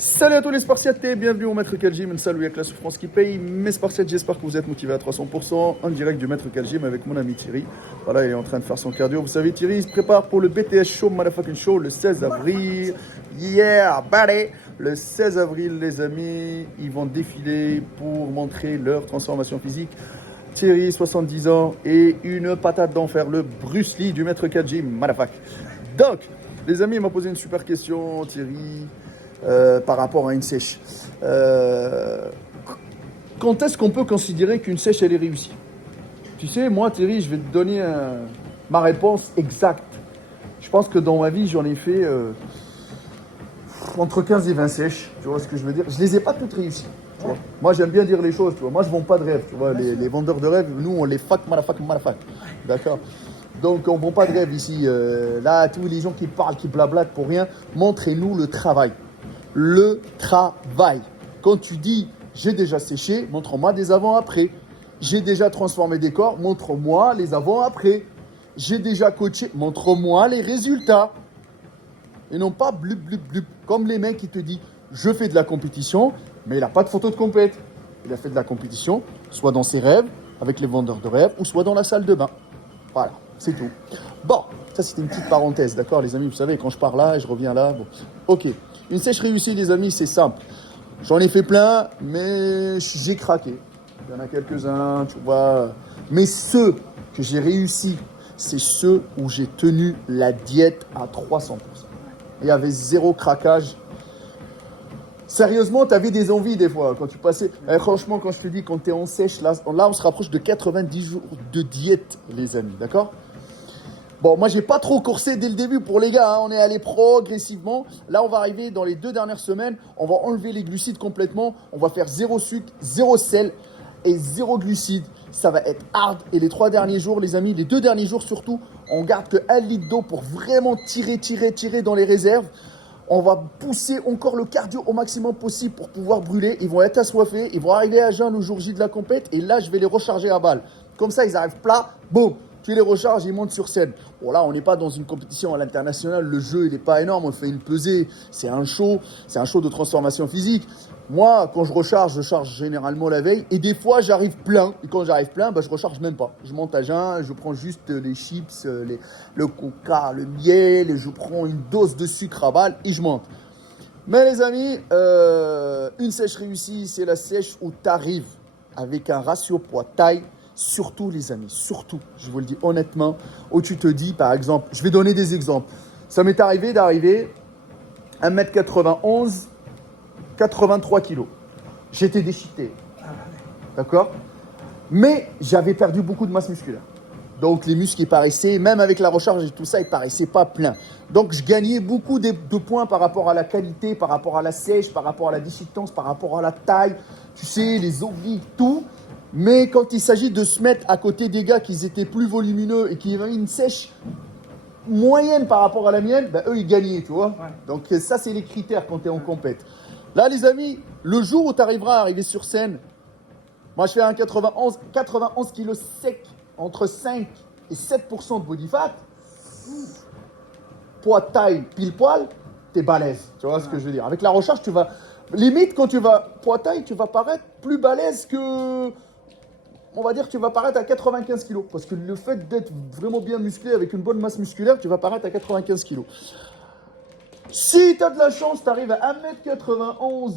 Salut à tous les Spartiates et bienvenue au Maître Kaljim, salut avec la souffrance qui paye. Mes Spartiates, j'espère que vous êtes motivés à 300% en direct du Maître Kaljim avec mon ami Thierry. Voilà, il est en train de faire son cardio. Vous savez, Thierry, il se prépare pour le BTS Show, Motherfucking Show, le 16 avril. Yeah, buddy! Le 16 avril, les amis, ils vont défiler pour montrer leur transformation physique. Thierry, 70 ans, et une patate d'enfer, le Bruce Lee du Maître Kaljim, motherfuck. Donc, les amis, il m'a posé une super question, Thierry. Par rapport à une sèche. Quand est-ce qu'on peut considérer qu'une sèche elle est réussie? Tu sais, moi Thierry, je vais te donner ma réponse exacte. Je pense que dans ma vie, j'en ai fait entre 15 et 20 sèches. Tu vois ce que je veux dire? Je les ai pas toutes réussies. Tu vois. Moi, j'aime bien dire les choses. Tu vois. Moi, je vends pas de rêves. Tu vois. Les vendeurs de rêves, nous, on les fuck, motherfuck. D'accord? Donc, on ne vend pas de rêves ici. Là, tous les gens qui parlent, qui blablatent pour rien, montrez-nous le travail. Le travail. Quand tu dis j'ai déjà séché, montre-moi des avant-après. J'ai déjà transformé des corps, montre-moi les avant-après. J'ai déjà coaché, montre-moi les résultats. Et non pas blup, blup, blup. Comme les mecs qui te disent je fais de la compétition, mais il n'a pas de photo de compète. Il a fait de la compétition, soit dans ses rêves, avec les vendeurs de rêves, ou soit dans la salle de bain. Voilà, c'est tout. Bon, ça c'était une petite parenthèse, d'accord les amis, vous savez, quand je pars là, je reviens là. Bon. Ok, une sèche réussie les amis, c'est simple. J'en ai fait plein, mais j'ai craqué. Il y en a quelques-uns, tu vois. Mais ceux que j'ai réussi, c'est ceux où j'ai tenu la diète à 300%. Il y avait zéro craquage. Sérieusement, tu avais des envies des fois quand tu passais. Franchement, quand je te dis quand tu es en sèche, là, on se rapproche de 90 jours de diète, les amis, d'accord? Bon, moi, j'ai pas trop coursé dès le début pour les gars. Hein. On est allé progressivement. Là, on va arriver dans les 2 dernières semaines. On va enlever les glucides complètement. On va faire 0 sucre, 0 sel et 0 glucides. Ça va être hard. Et les 3 derniers jours, les amis, les 2 derniers jours surtout, on garde que 1 litre d'eau pour vraiment tirer dans les réserves. On va pousser encore le cardio au maximum possible pour pouvoir brûler. Ils vont être assoiffés. Ils vont arriver à jeun le jour J de la compète. Et là, je vais les recharger à balle. Comme ça, ils arrivent plats. Boum. Tu les recharges, ils montent sur scène. Bon, là, on n'est pas dans une compétition à l'international. Le jeu, il n'est pas énorme. On fait une pesée. C'est un show de transformation physique. Moi, quand je charge généralement la veille. Et des fois, j'arrive plein. Et quand j'arrive plein, je recharge même pas. Je monte à jeun, je prends juste les chips, le coca, le miel. Et je prends une dose de sucre à balle et je monte. Mais les amis, une sèche réussie, c'est la sèche où tu arrives avec un ratio poids-taille. Surtout les amis, surtout, je vous le dis honnêtement, où tu te dis par exemple, je vais donner des exemples. Ça m'est arrivé d'arriver 1m91, 83 kg. J'étais déchiqueté, d'accord? Mais j'avais perdu beaucoup de masse musculaire. Donc les muscles, ils paraissaient, même avec la recharge et tout ça, ils ne paraissaient pas pleins. Donc je gagnais beaucoup de points par rapport à la qualité, par rapport à la sèche, par rapport à la déchiquetance, par rapport à la taille, tu sais, les obliques, tout. Mais quand il s'agit de se mettre à côté des gars qui étaient plus volumineux et qui avaient une sèche moyenne par rapport à la mienne, eux, ils gagnaient, tu vois. Ouais. Donc ça, c'est les critères quand tu es en compète. Là, les amis, le jour où tu arriveras à arriver sur scène, moi, je fais un 91 kg sec, entre 5 et 7% de body fat, poids taille pile poil, t'es balèze, tu vois ce que je veux dire. Avec la recharge, tu vas... Limite, quand tu vas poids taille, tu vas paraître plus balèze que... On va dire que tu vas paraître à 95 kg. Parce que le fait d'être vraiment bien musclé avec une bonne masse musculaire, tu vas paraître à 95 kg. Si tu as de la chance, tu arrives à 1m91,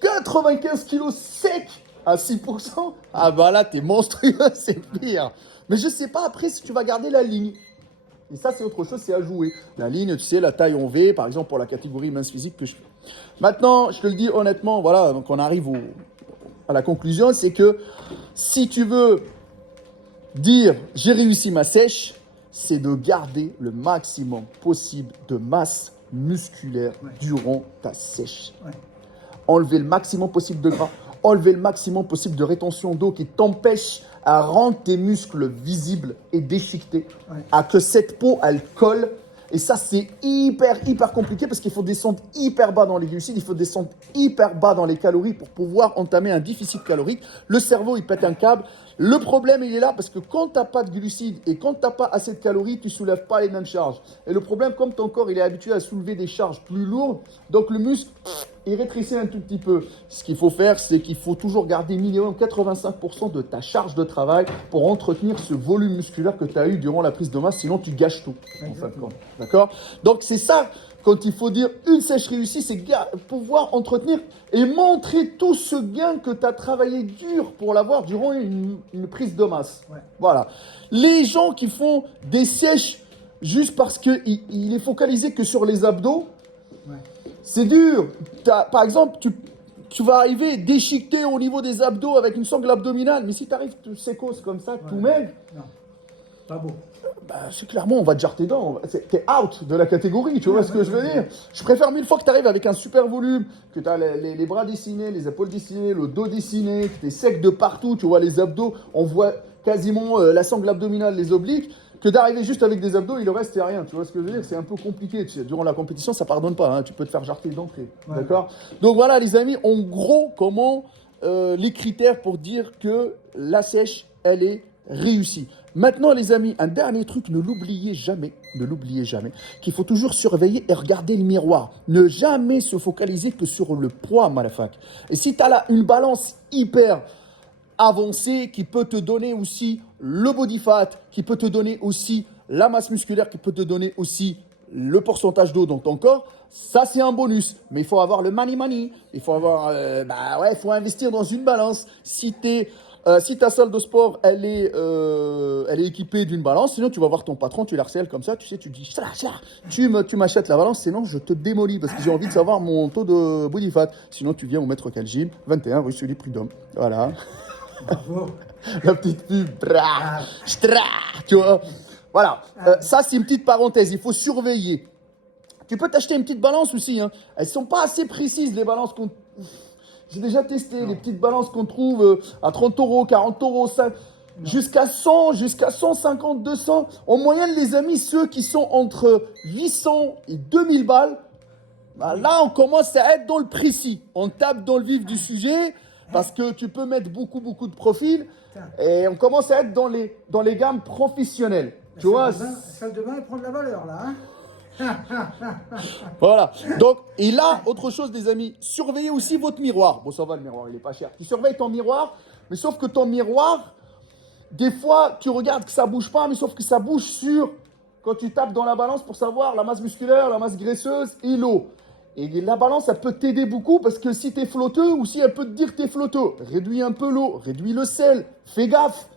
95 kg sec à 6%, ah bah là, t'es monstrueux, c'est pire. Mais je sais pas après si tu vas garder la ligne. Et ça, c'est autre chose, c'est à jouer. La ligne, tu sais, la taille en V, par exemple, pour la catégorie mince physique que je fais. Maintenant, je te le dis honnêtement, voilà, donc on arrive à la conclusion, c'est que si tu veux dire j'ai réussi ma sèche, c'est de garder le maximum possible de masse musculaire durant ta sèche. Ouais. Enlever le maximum possible de gras, enlever le maximum possible de rétention d'eau qui t'empêche à rendre tes muscles visibles et déchiquetés, à que cette peau, elle colle. Et ça, c'est hyper compliqué parce qu'il faut descendre hyper bas dans les glucides, il faut descendre hyper bas dans les calories pour pouvoir entamer un déficit calorique. Le cerveau, il pète un câble. Le problème, il est là parce que quand tu n'as pas de glucides et quand tu n'as pas assez de calories, tu ne soulèves pas les mêmes charges. Et le problème, comme ton corps il est habitué à soulever des charges plus lourdes, donc le muscle, il rétrécit un tout petit peu. Ce qu'il faut faire, c'est qu'il faut toujours garder minimum 85% de ta charge de travail pour entretenir ce volume musculaire que tu as eu durant la prise de masse, sinon tu gâches tout. En fait, d'accord? Donc c'est ça, quand il faut dire une sèche réussie, c'est pouvoir entretenir et montrer tout ce gain que tu as travaillé dur pour l'avoir durant une prise de masse. Ouais. Voilà. Les gens qui font des sèches juste parce qu'il est focalisé que sur les abdos, ouais. C'est dur. Par exemple, tu vas arriver déchiqueté au niveau des abdos avec une sangle abdominale, mais si tu arrives sécos comme ça, ouais. Tout maigre, non, pas beau. Bah, c'est clairement, on va te jarre tes dents. T'es out de la catégorie, tu vois ce que je veux dire? Je préfère 1000 fois que tu arrives avec un super volume, que tu as les bras dessinés, les épaules dessinées, le dos dessiné, que tu es sec de partout, tu vois les abdos, on voit quasiment la sangle abdominale, les obliques, que d'arriver juste avec des abdos, il ne reste rien. Tu vois ce que je veux dire? C'est un peu compliqué. Tu sais, durant la compétition, ça ne pardonne pas. Hein. Tu peux te faire jarter d'entrée. Ouais. D'accord? Donc voilà, les amis, en gros, comment les critères pour dire que la sèche, elle est réussie. Maintenant, les amis, un dernier truc, ne l'oubliez jamais, qu'il faut toujours surveiller et regarder le miroir. Ne jamais se focaliser que sur le poids, malafak. Et si tu as là une balance hyper avancée qui peut te donner aussi le body fat, qui peut te donner aussi la masse musculaire, qui peut te donner aussi le pourcentage d'eau dans ton corps, ça c'est un bonus. Mais il faut avoir le money. Il faut avoir, il faut investir dans une balance. Si ta salle de sport, elle est équipée d'une balance, sinon tu vas voir ton patron, tu l'harcèles comme ça, tu sais, tu dis, tu m'achètes la balance, sinon je te démolis parce que j'ai envie de savoir mon taux de body fat. Sinon tu viens au Maître Calgym, 21 rue Sully Prud'homme. Voilà. Bravo. La petite pub, tu vois. Voilà, ça c'est une petite parenthèse, il faut surveiller. Tu peux t'acheter une petite balance aussi, hein. Elles ne sont pas assez précises, les balances qu'on... J'ai déjà testé, les petites balances qu'on trouve à 30 euros, 40 euros, jusqu'à 100, jusqu'à 150, 200. En moyenne, les amis, ceux qui sont entre 800 et 2000 balles, bah, là, on commence à être dans le précis. On tape dans le vif du sujet parce que tu peux mettre beaucoup de profils et on commence à être dans les gammes professionnelles. Tu vois, la salle de bain, elle prend de la valeur, là, hein. Voilà. Donc, et là, autre chose, les amis, surveillez aussi votre miroir. Bon, ça va, le miroir, il est pas cher. Tu surveilles ton miroir, mais sauf que ton miroir, des fois, tu regardes que ça bouge pas, mais sauf que ça bouge quand tu tapes dans la balance pour savoir la masse musculaire, la masse graisseuse et l'eau. Et la balance, elle peut t'aider beaucoup parce que si tu es flotteux ou si elle peut te dire que tu es flotteux, réduis un peu l'eau, réduis le sel, fais gaffe.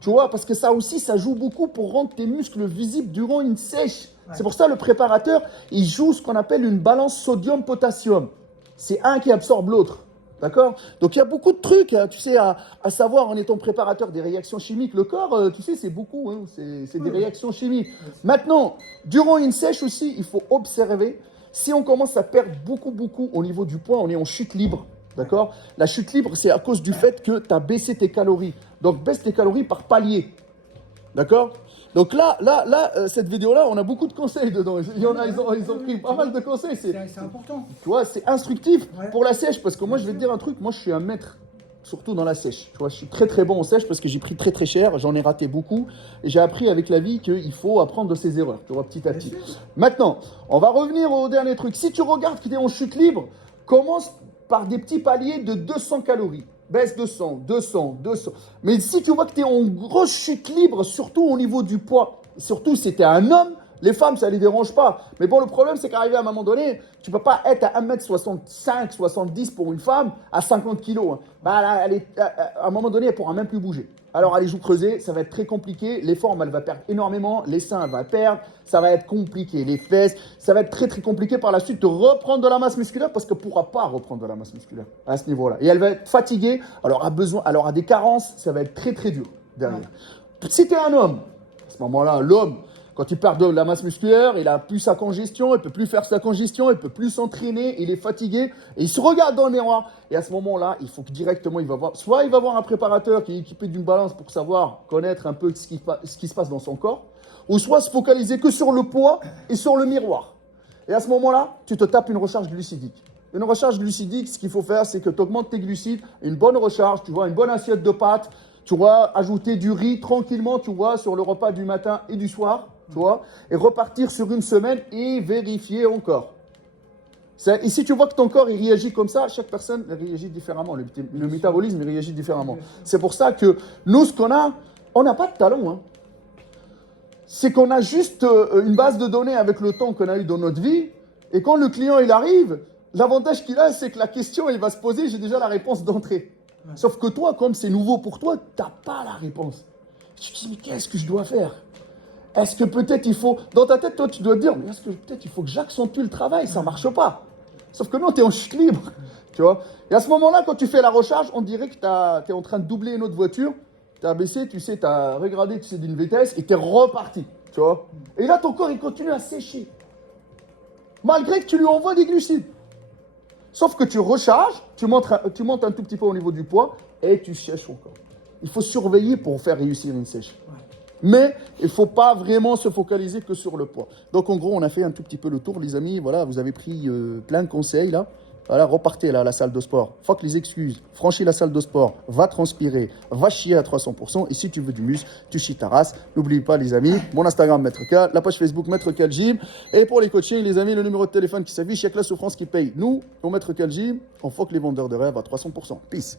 Tu vois, parce que ça aussi, ça joue beaucoup pour rendre tes muscles visibles durant une sèche. Ouais. C'est pour ça le préparateur, il joue ce qu'on appelle une balance sodium-potassium. C'est un qui absorbe l'autre. D'accord? Donc il y a beaucoup de trucs, hein, tu sais, à savoir en étant préparateur des réactions chimiques. Le corps, tu sais, c'est beaucoup, hein, c'est des réactions chimiques. Maintenant, durant une sèche aussi, il faut observer. Si on commence à perdre beaucoup au niveau du poids, on est en chute libre. D'accord? La chute libre, c'est à cause du fait que tu as baissé tes calories. Donc, baisse tes calories par palier. D'accord? Donc là, cette vidéo-là, on a beaucoup de conseils dedans. Ils ont pris pas mal de conseils. C'est important. Tu vois, c'est instructif pour la sèche. Parce que moi, je vais te dire un truc. Moi, je suis un maître, surtout dans la sèche. Tu vois, je suis très bon en sèche parce que j'ai pris très cher. J'en ai raté beaucoup. Et j'ai appris avec la vie qu'il faut apprendre de ses erreurs. Tu vois, petit à petit. Maintenant, on va revenir au dernier truc. Si tu regardes qu'il est en chute libre, commence par des petits paliers de 200 calories. Baisse de 100. Mais si tu vois que tu es en grosse chute libre, surtout au niveau du poids, surtout si tu es un homme, les femmes, ça ne les dérange pas. Mais bon, le problème, c'est qu'arrivé à un moment donné, tu ne peux pas être à 1m65, 70 pour une femme, à 50 kg. Hein. Bah, à un moment donné, elle ne pourra même plus bouger. Alors, à les joues creusées, ça va être très compliqué. Les formes, elle va perdre énormément. Les seins, elle va perdre. Ça va être compliqué. Les fesses, ça va être très compliqué par la suite de reprendre de la masse musculaire parce qu'elle ne pourra pas reprendre de la masse musculaire à ce niveau-là. Et elle va être fatiguée. Alors, elle aura des carences. Ça va être très dur derrière. Ouais. Si tu es un homme, à ce moment-là, l'homme, quand il perd de la masse musculaire, il n'a plus sa congestion, il ne peut plus faire sa congestion, il ne peut plus s'entraîner, il est fatigué, et il se regarde dans le miroir. Et à ce moment-là, il faut que directement, soit il va voir un préparateur qui est équipé d'une balance pour savoir, connaître un peu ce qui se passe dans son corps, ou soit se focaliser que sur le poids et sur le miroir. Et à ce moment-là, tu te tapes une recharge glucidique. Une recharge glucidique, ce qu'il faut faire, c'est que tu augmentes tes glucides, une bonne recharge, tu vois, une bonne assiette de pâtes, tu vois, ajouter du riz tranquillement, tu vois, sur le repas du matin et du soir. Tu vois, et repartir sur une semaine et vérifier encore. Et si tu vois que ton corps il réagit comme ça, chaque personne réagit différemment. Le métabolisme il réagit différemment. C'est pour ça que nous, ce qu'on a, on n'a pas de talent. Hein. C'est qu'on a juste une base de données avec le temps qu'on a eu dans notre vie. Et quand le client il arrive, l'avantage qu'il a, c'est que la question il va se poser, j'ai déjà la réponse d'entrée. Ouais. Sauf que toi, comme c'est nouveau pour toi, tu n'as pas la réponse. Tu te dis, mais qu'est-ce que je dois faire? Est-ce que peut-être il faut... Dans ta tête, toi, tu dois te dire, mais est-ce que peut-être il faut que j'accentue le travail? Ça ne marche pas. Sauf que non, tu es en chute libre. Tu vois? Et à ce moment-là, quand tu fais la recharge, on dirait que tu es en train de doubler une autre voiture. Tu as baissé, tu sais, tu as regardé, tu sais, d'une vitesse et tu es reparti. Tu vois? Et là, ton corps, il continue à sécher. Malgré que tu lui envoies des glucides. Sauf que tu recharges, tu montes un tout petit peu au niveau du poids et tu sèches encore. Il faut surveiller pour faire réussir une sèche. Ouais. Mais il ne faut pas vraiment se focaliser que sur le poids. Donc en gros, on a fait un tout petit peu le tour, les amis. Voilà, vous avez pris plein de conseils là. Voilà, repartez là à la salle de sport. Fuck les excuses. Franchis la salle de sport. Va transpirer. Va chier à 300%. Et si tu veux du muscle, tu chies ta race. N'oublie pas, les amis, mon Instagram, Maître K, la page Facebook, Maître K Gym. Et pour les coachings, les amis, le numéro de téléphone qui s'affiche, il y a que la souffrance qui paye. Nous, au Maître K Gym, on fuck les vendeurs de rêve à 300%. Peace.